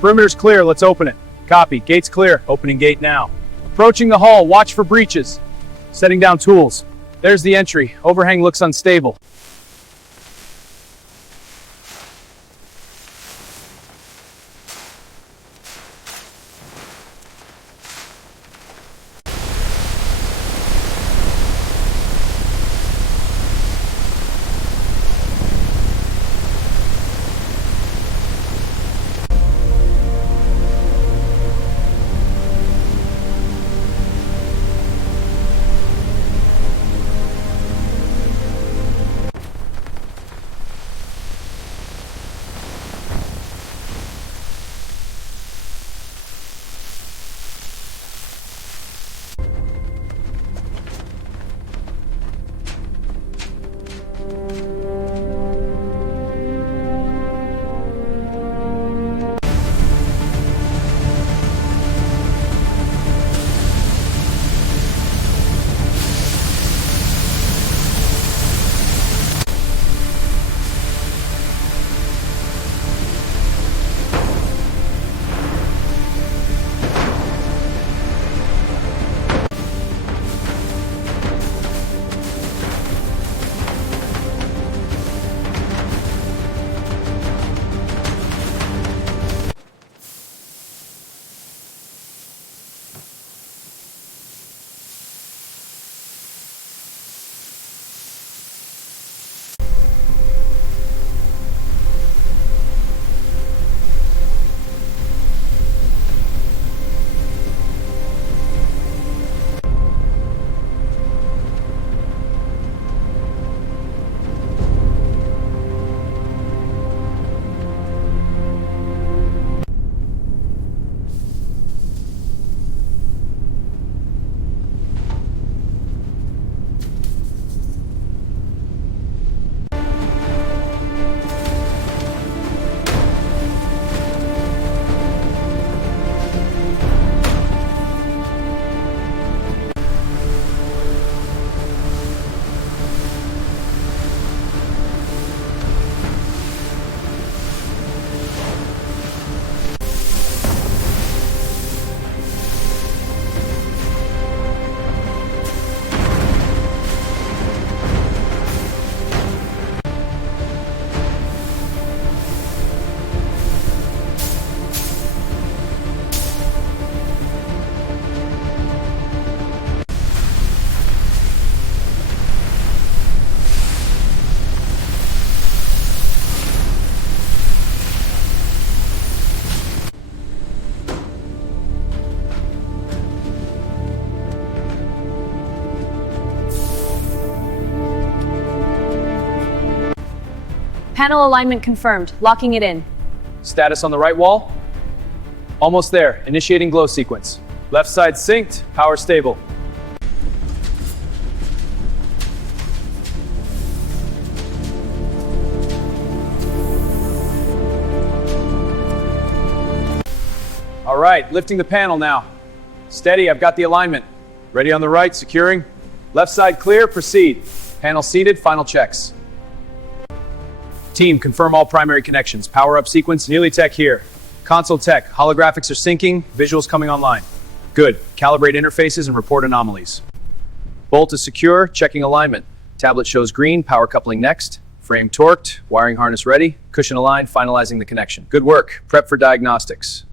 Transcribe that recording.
Perimeter's clear, let's open it. Copy, gate's clear, opening gate now. Approaching the hall, watch for breaches. Setting down tools. There's the entry, overhang looks unstable. Panel alignment confirmed. Locking it in. Status on the right wall? Almost there. Initiating glow sequence. Left side synced, power stable. All right, lifting the panel now. Steady, I've got the alignment. Ready on the right, securing. Left side clear, proceed. Panel seated, final checks. Team, confirm all primary connections. Power up sequence, nearly tech here. Console tech, holographics are syncing, visuals coming online. Good, calibrate interfaces and report anomalies. Bolt is secure, checking alignment. Tablet shows green, power coupling next. Frame torqued, wiring harness ready. Cushion aligned, finalizing the connection. Good work, prep for diagnostics.